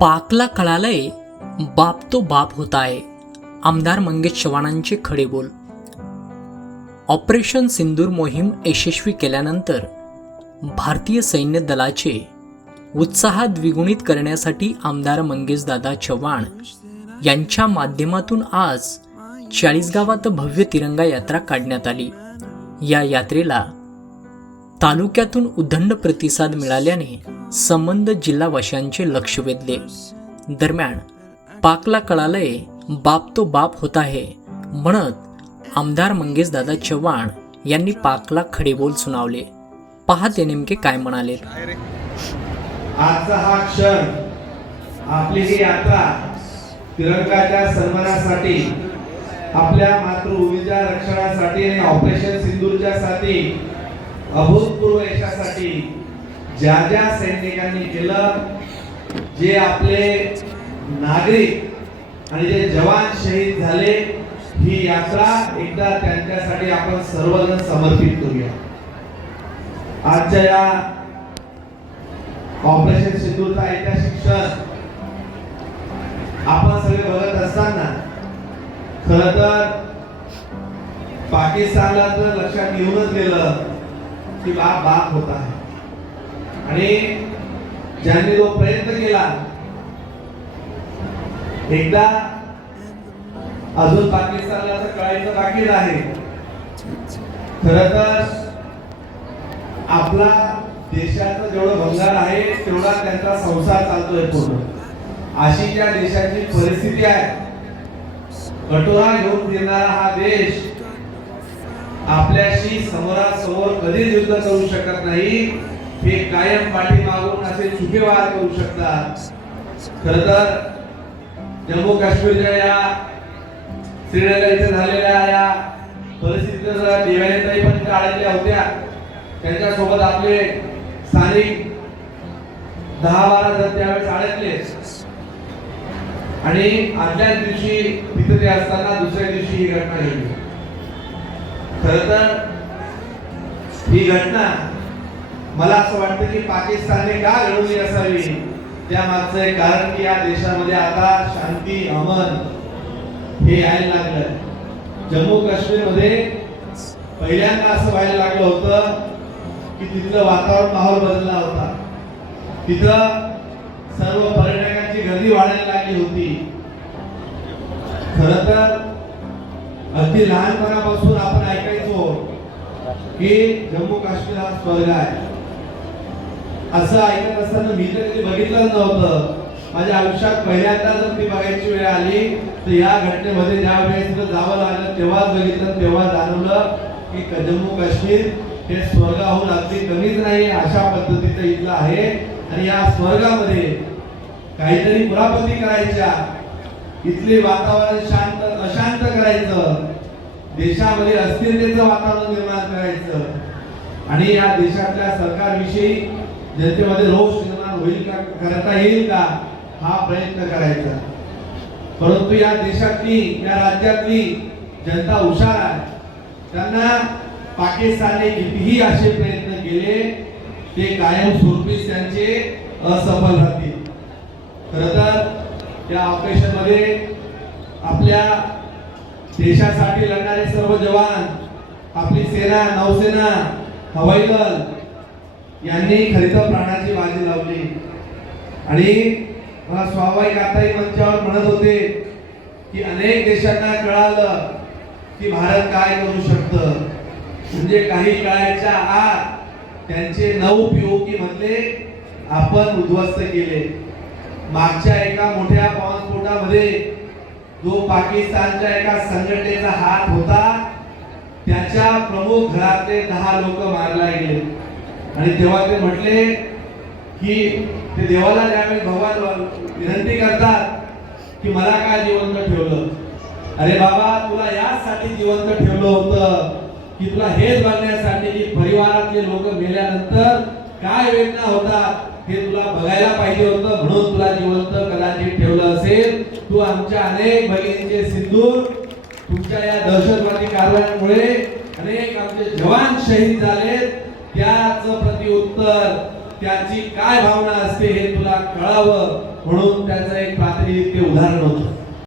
पाकला कळालंय बाप तो बाप होत आहे आमदार मंगेश चव्हाणांचे खडे बोल. ऑपरेशन सिंदूर मोहीम यशस्वी केल्यानंतर भारतीय सैन्य दलाचे उत्साह द्विगुणित करण्यासाठी आमदार मंगेशदादा चव्हाण यांच्या माध्यमातून आज चाळीसगावात भव्य तिरंगा यात्रा काढण्यात आली. या यात्रेला तालुक्यातून उदंड प्रतिसाद मिळाल्याने संबंध जिल्हावाशांचे लक्ष वेधले. दरम्यान पाकला कळालंय बाप तो बाप होत आहे म्हणत आमदार मंगेशदादा चव्हाण यांनी पाकला खडेबोल सुनावले. पहा ते नेमके काय म्हणाले. आजचा हा क्षण आपली ही यात्रा तिरंगाच्या सन्मानासाठी आपल्या मातृभूमीच्या रक्षणासाठी आणि ऑपरेशन सिंधूरच्या साठी अभूतपूर्व यशासाठी ज्या ज्या सैनिकांनी केलं जे आपले नागरिक आणि जे जवान शहीद झाले ही यात्रा एकदा त्यांच्यासाठी आपण सर्वजण समर्पित करूया. आजच्या या ऑपरेशन सिंधूचा ऐतिहासिक क्षण आपण सगळे बघत असताना खर तर पाकिस्तानला तर लक्षात येऊनच गेलं की बाप बाप होता आहे. आणि ज्यांनी तो प्रयत्न केला एकदा अजून पाकिस्तानला असं कळायचं बाकी आहे खर तर आपला देशाचं जेवढं भंगार आहे तेवढा त्यांचा संसार चालतोय पूर्ण. अशी ज्या देशाची परिस्थिती आहे. कटोरा घेऊन फिरणारा हा देश आपल्याशी समोरासमोर कधीच युद्ध करू शकत नाही. हे कायम पाठीमागून असे चुके वार करू शकतात. खर तर जम्मू काश्मीरच्या या श्रीनगर इथे झालेल्या या परिस्थितीत जरा पण काढायच्या होत्या. त्यांच्यासोबत आपले स्थानिक दहा बारा जण त्यावेळेस अडकले. आणि आदल्याच दिवशी तिथे ते असताना दुसऱ्या दिवशी ही घटना घडली. खर तर ही घटना मला असं वाटतं की पाकिस्तानने का घडवली असावी? त्या मागचं एक कारण की या देशामध्ये आता शांती अमन हे यायला लागलं जम्मू काश्मीरमध्ये पहिल्यांदा असं व्हायला लागलं होतं की तिथलं वातावरण माहोल बदलला होता. तिथं सर्व पर्यटकांची गर्दी वाढायला लागली होती. खर तर अगदी लहानपणापासून आपण ऐकायचो की जम्मू काश्मीर हा स्वर्ग आहे. असं ऐकत असताना मी तर कधी बघितलंच नव्हतं. माझ्या आयुष्यात पहिल्यांदा जर ती बघायची वेळ आली तर या घटनेमध्ये ज्या वेळेस जावं लागलं तेव्हाच बघितलं तेव्हा जाणवलं की जम्मू काश्मीर हे स्वर्गाहून अगदी कमीच नाही अशा पद्धतीचं इथलं आहे. आणि या स्वर्गामध्ये काहीतरी पुरापती करायच्या. इथले वातावरण शांत अशांत करायचं. देशामध्ये अस्थिरतेचं वातावरण निर्माण करायचं. आणि या देशातल्या सरकारविषयी जनतेमध्ये रोष निर्माण होईल का? करता येईल का? हा प्रयत्न करायचा. परंतु या देशातली या राज्यातली जनता हुशार आहे. त्यांना पाकिस्तानने कितीही असे प्रयत्न केले ते कायमस्वरूपीच त्यांचे असफल राहतील. खर तर या ऑपरेशनमध्ये आपल्या देशासाठी लढणारे सर्व जवान आपली सेना नौसेना हवाई दल यांनी खरी तर प्राणाची बाजी लावली. आणि मला स्वाभाविक आताही मंचावर म्हणत होते की अनेक देशांना कळालं की भारत काय करू शकतं. म्हणजे काही काळाच्या आत त्यांचे नऊ पीओकी मधले आपण उद्ध्वस्त केले. मागच्या एका मोठ्या बॉम्बस्फोटामध्ये जो पाकिस्तानच्या एका संघटनेचा हात होता त्याच्या प्रमुख घरातले दहा लोक मारला गेले. आणि तेव्हा ते म्हटले की ते देवाला ज्यावेळी भगवान विनंती करतात की मला काय जिवंत ठेवलं? अरे बाबा तुला याचसाठी जिवंत ठेवलं होतं की तुला हेच बघण्यासाठी की परिवारातले लोक मेल्यानंतर काय वेदना होतात हे तुला बघायला पाहिजे होतं म्हणून तुला जिवंत कदाचित ठेवलं असेल. तू आमच्या अनेक भगिनींचे सिंदूर तुमच्या या दहशतवादी कारवायांमुळे अनेक आमचे जवान शहीद झालेत. त्याच प्रतिउत्तर त्याची काय भावना असते हे तुला कळावं म्हणून त्याचं एक प्रातिनिधिक उदाहरण होतं.